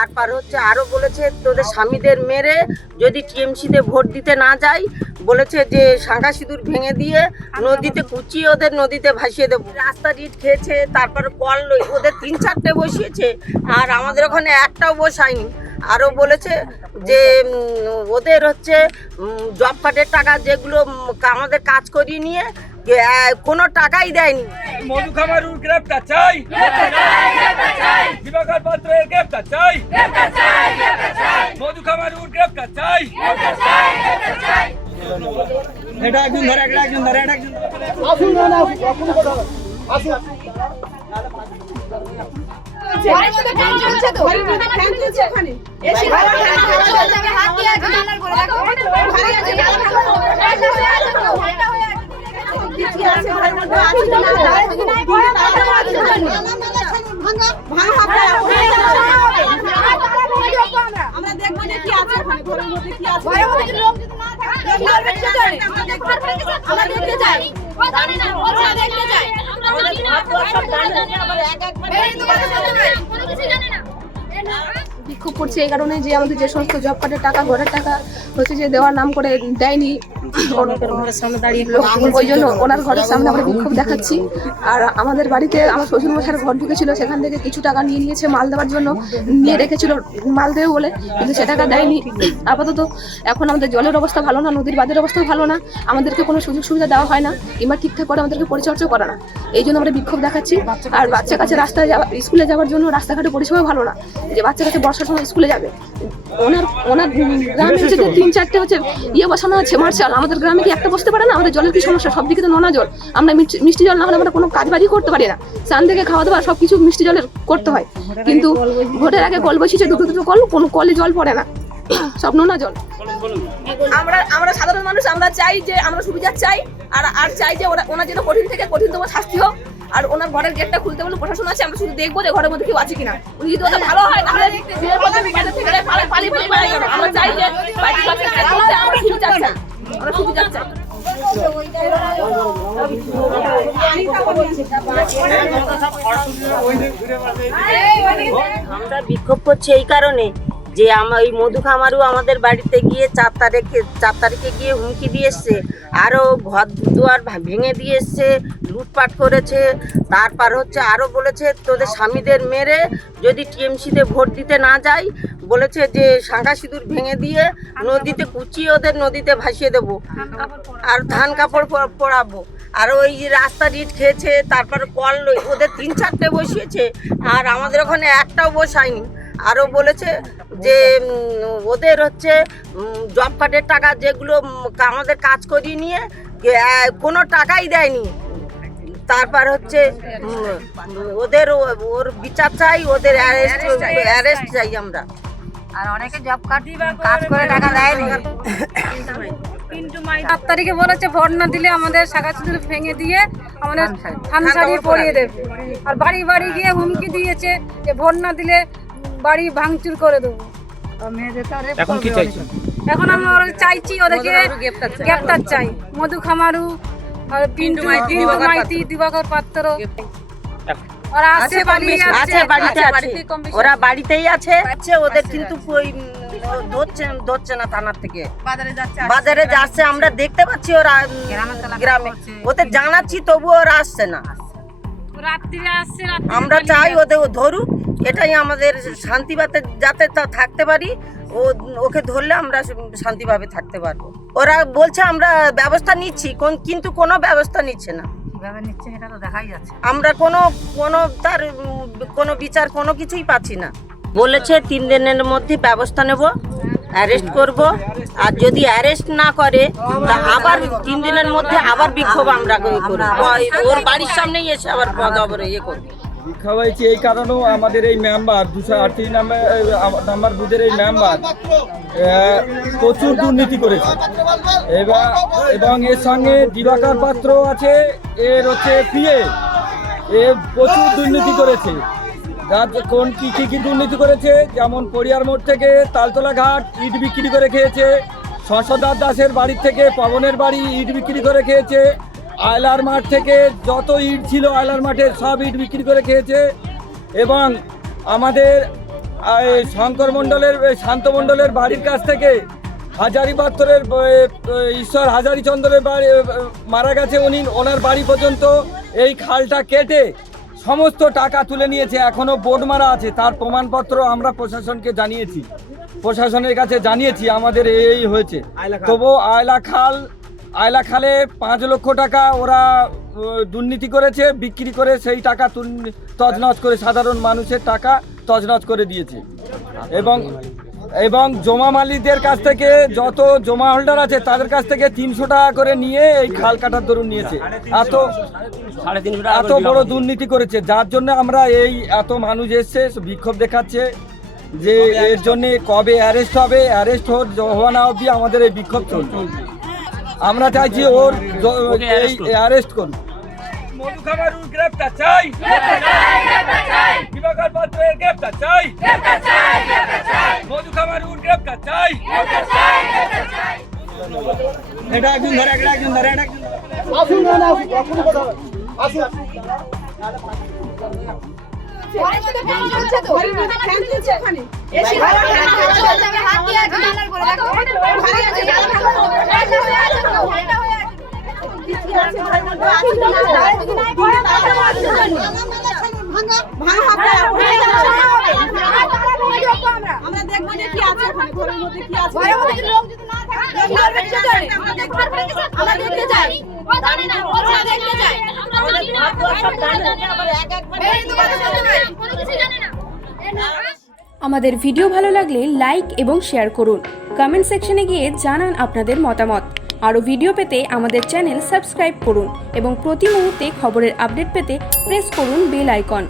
আর পার হচ্ছে আরো বলেছে তোদের স্বামীদের মেরে যদি টিএমসিতে ভোট দিতে না যাই, বলেছে যে শাঁখা সিঁদুর ভেঙে দিয়ে নদীতে কুচিয়ে ওদের নদীতে ভাসিয়ে দেবো। রাস্তা ইট খেয়েছে, তারপরে কল ওদের 3-4টে বসিয়েছে, আর আমাদের ওখানে একটাও বসায়নি। আরও বলেছে যে ওদের হচ্ছে জব কার্ডের টাকা যেগুলো আমাদের কাজ করিয়ে নিয়ে কোনো টাকাই দেয়নি। মধু খামারুর গ্রেপ্তার চাই, দিবাকর পাত্রের গ্রেপ্তার চাই, মধু খামারুর গ্রেপ্তার চাই। এটা একজন ধরে, এটা একজন ধরে, এটা একজন আসুন না না আসুন। ঘরের মধ্যে ফ্যান চলছে তো, ঘরের মধ্যে ফ্যান চলছে ওখানে এসি ঘরের মধ্যে ফ্যান চলছে, আমি হাত দিয়ে আছে জানার করে দেখো ঘরে আছে এটা হয়ে আছে কিছু আছে ঘরের মধ্যে আছে না ঘরে যদি নাই ঘরে তাহলে আছে ভাঙা ভাঙা আমরা দেখব যে কি আছে ওখানে ঘরের মধ্যে কি আছে, ঘরের মধ্যে লোক যদি না থাকে আমরা দেখতে যাই, আমরা দেখতে যাই, জানি না ওরা দেখতে যাই, আমরা জানি না সব জানি না আবার এক এক কোনো কিছু জানি না। বিক্ষোভ করছে এই কারণে যে আমাদের যে সমস্ত জব কার্ডের টাকা, ঘরের টাকা হচ্ছে যে দেওয়ার নাম করে দেয়নি, ওই জন্য ওনার ঘরের সামনে আমরা বিক্ষোভ দেখাচ্ছি। আর আমাদের বাড়িতে আমার শ্বশুর মশাইয়ের ঘর ঢুকেছিল, সেখান থেকে কিছু টাকা নিয়ে নিয়েছে মাল দেওয়ার জন্য, নিয়ে রেখেছিল মাল দেবে বলে, কিন্তু সে টাকা দেয়নি। আপাতত এখন আমাদের জলের অবস্থা ভালো না, নদীর বাঁধের অবস্থাও ভালো না, আমাদেরকে কোনো সুযোগ সুবিধা দেওয়া হয় না, কিংবা ঠিকঠাক করে আমাদেরকে পরিচর্যা করে না, এই জন্য আমরা বিক্ষোভ দেখাচ্ছি। আর বাচ্চা কাছে রাস্তায় স্কুলে যাওয়ার জন্য রাস্তাঘাটে পরিষেবা ভালো না, যে বাচ্চা কাছে বর্ষার সময় স্কুলে যাবে, ওনার গ্রামে হচ্ছে 3-4টে হচ্ছে বসানো আছে মার্শাল, আমাদের গ্রামে কি একটা বসতে পারে না? আমাদের জলের কি সমস্যা, সব দিকে তো নোনা জল, আমরা মিষ্টি জল না হলে আমরা কোনো কাজ বাড়ি করতে পারি না, স্নান থেকে খাওয়া দাওয়া সব কিছু মিষ্টি জলের করতে হয়, কিন্তু ভোটের আগে কল বসিয়েছে, দুটো কল, কোনো কলে জল পড়ে না, সব নোনা জল। আমরা সাধারণ মানুষ, আমরা চাই যে আমরা সুবিধা চাই, আর চাই যে ওনার যেন কঠিন থেকে কঠিনতম শাস্তি হোক। আর ওনার ঘরের গেটটা খুলতে বলে প্রশাসন আছে, আমরা শুধু দেখবো যে ঘরের মধ্যে কেউ আছে কিনা, উনি যদি ওটা ভালো হয় তাহলে আমরা চাই যে আমরা সুবিধা চাই, আমরা সুবিধা চাই। আমরা বিক্ষোভ করছি এই কারণে যে আমার এই মধু খামারু আমাদের বাড়িতে গিয়ে 4 তারিখে গিয়ে হুমকি দিয়ে এসছে, আরও ঘর দুয়ার ভেঙে দিয়ে এসছে, লুটপাট করেছে। তারপর হচ্ছে আরও বলেছে তোদের স্বামীদের মেরে যদি টিএমসিতে ভোট দিতে না যাই, বলেছে যে শাঁখা সিঁদুর ভেঙে দিয়ে নদীতে কুচিয়ে ওদের নদীতে ভাসিয়ে দেবো, আর ধান কাপড় পরাবো। আর ওই রাস্তা ইট খেয়েছে, তারপর কল ওদের 3-4টে বসিয়েছে, আর আমাদের ওখানে একটাও বসায়নি। আরও বলেছে যে ওদের হচ্ছে জব কার্ডের টাকা যেগুলো আমাদের কাজ করিয়ে নিয়ে কোনো টাকাই দেয়নি। তারপর হচ্ছে ওর বিচার চাই, ওদের অ্যারেস্ট চাই আমরা। আর অনেকে জব কার্ড কাজ করে টাকা দেয়নি। 7 তারিখে বলেছে ভোট না দিলে আমাদের শাঁখা সিঁদুর ভেঙে দিয়ে আমাদের থান শাড়ি পরিয়ে দেবে, আর বাড়ি বাড়ি গিয়ে হুমকি দিয়েছে যে ভোট না দিলে বাড়ি ভাঙচুর করে দেবো। এখন কি চাইছেন? এখন আমরা চাইছি ওদেরকে গ্রেপ্তার চাই, মধু খামারু আর পিন্টু মাইতি, দিবাকর পাত্র, ওরা আছে বাড়িতে আছে, ওরা বাড়িতেই আছে, ওদের কিন্তু ধরছে না থানার থেকে, বাজারে যাচ্ছে, আমরা দেখতে পাচ্ছি ওরা গ্রামে, ওদের জানাচ্ছি তবুও ওরা আসছে না। রাত্রিরে আসছে, আমরা চাই ওদের ধরুক, এটাই আমাদের শান্তিভাবে যাতে থাকতে পারি, ওকে ধরলে আমরা শান্তিভাবে থাকতে পারবো। ওরা বলছে আমরা ব্যবস্থা নিচ্ছি, কিন্তু কোনো ব্যবস্থা নিচ্ছে না। কিভাবে নিচ্ছে সেটা তো দেখাই যাচ্ছে, আমরা তার কোনো বিচার কোনো কিছুই পাচ্ছি না। বলেছে 3 দিনের মধ্যে ব্যবস্থা নেব, অ্যারেস্ট করব, আর যদি অ্যারেস্ট না করে তা আবার 3 দিনের মধ্যে আবার বিক্ষোভ আমরা করব, ওর বাড়ির সামনেই এসে আবার ইয়ে করব। বিক্ষোভ হয়েছে এই কারণেও আমাদের এই মেম্বার 238 নাম্বার বুথের এই মেম্বার প্রচুর দুর্নীতি করেছে, এবং এর সঙ্গে দিবাকর পাত্র আছে, এর হচ্ছে পিএ, এ প্রচুর দুর্নীতি করেছে। কি দুর্নীতি করেছে, যেমন পরিয়ার মোড় থেকে তালতলা ঘাট ইট বিক্রি করে খেয়েছে, শশধর দাসের বাড়ির থেকে পবনের বাড়ি ইট বিক্রি করে খেয়েছে, আয়লার মাঠ থেকে যত ইট ছিল আয়লার মাঠে সব ইট বিক্রি করে খেয়েছে, এবং আমাদের শঙ্কর মণ্ডলের শান্ত মণ্ডলের বাড়ির কাছ থেকে হাজারি পাত্রের ঈশ্বর হাজারিচন্দ্রের বাড়ি মারা গেছে, ওনার বাড়ি পর্যন্ত এই খালটা কেটে সমস্ত টাকা তুলে নিয়েছে। এখনো বোর্ড মারা আছে, তার প্রমাণপত্র আমরা প্রশাসনকে জানিয়েছি, প্রশাসনের কাছে জানিয়েছি আমাদের এই হয়েছে। তবু আয়লা খালে 5 লক্ষ টাকা ওরা দুর্নীতি করেছে, বিক্রি করে সেই টাকা তছনছ করে সাধারণ মানুষের টাকা তছনছ করে দিয়েছে। এবং জমা মালিকদের কাছ থেকে যত জমা হোল্ডার আছে তাদের কাছ থেকে 300 টাকা করে নিয়ে এই খাল কাটার দরুন নিয়েছে। এত বড় দুর্নীতি করেছে, যার জন্য আমরা এত মানুষ এসছে বিক্ষোভ দেখাচ্ছে যে এর জন্য কবে অ্যারেস্ট হবে, অ্যারেস্ট হওয়া না অবধি আমাদের এই বিক্ষোভ চলছে। আমরা চাইছি ওর অ্যারেস্ট করুন। মধু খামারুর গ্রেফতার চাই, দিবাকর পাত্রের গ্রেফতার চাই, মধু খামারুর গ্রেফতার চাই। এটা একজন ধরে আসুন না আসুন কথা আসুন। ঘরের মধ্যে ফ্যান চলছে তো, ঘরের মধ্যে ফ্যান চলছে ওখানে এসি ঘরে ফ্যান চলছে, আমি হাত দিয়ে আছি জানার করে দেখো ঘরে আছে জানা ভাঙা হয়ে আছে তো ভাইটা হয়ে আছে কিছু আছে ঘরের মধ্যে আছে না দাঁড়ায় যদি নাই ঘরে ভাঙা আছে আমরা দেখব যে কি আছে ওখানে ঘরের মধ্যে কি আছে, ঘরের মধ্যে লোক যদি না থাকে আমরা দেখতে যাই, আমরা দেখতে যাই, জানি না ওরা দেখতে যাই, সব জানে না আবার এক এক কোনো কিছু জানে না। আমাদের ভিডিও ভালো লাগলে লাইক এবং শেয়ার করুন। কমেন্ট সেকশনে গিয়ে জানান আপনাদের মতামত। আরও ভিডিও পেতে আমাদের চ্যানেল সাবস্ক্রাইব করুন এবং প্রতি মুহূর্তে খবরের আপডেট পেতে প্রেস করুন বেল আইকন।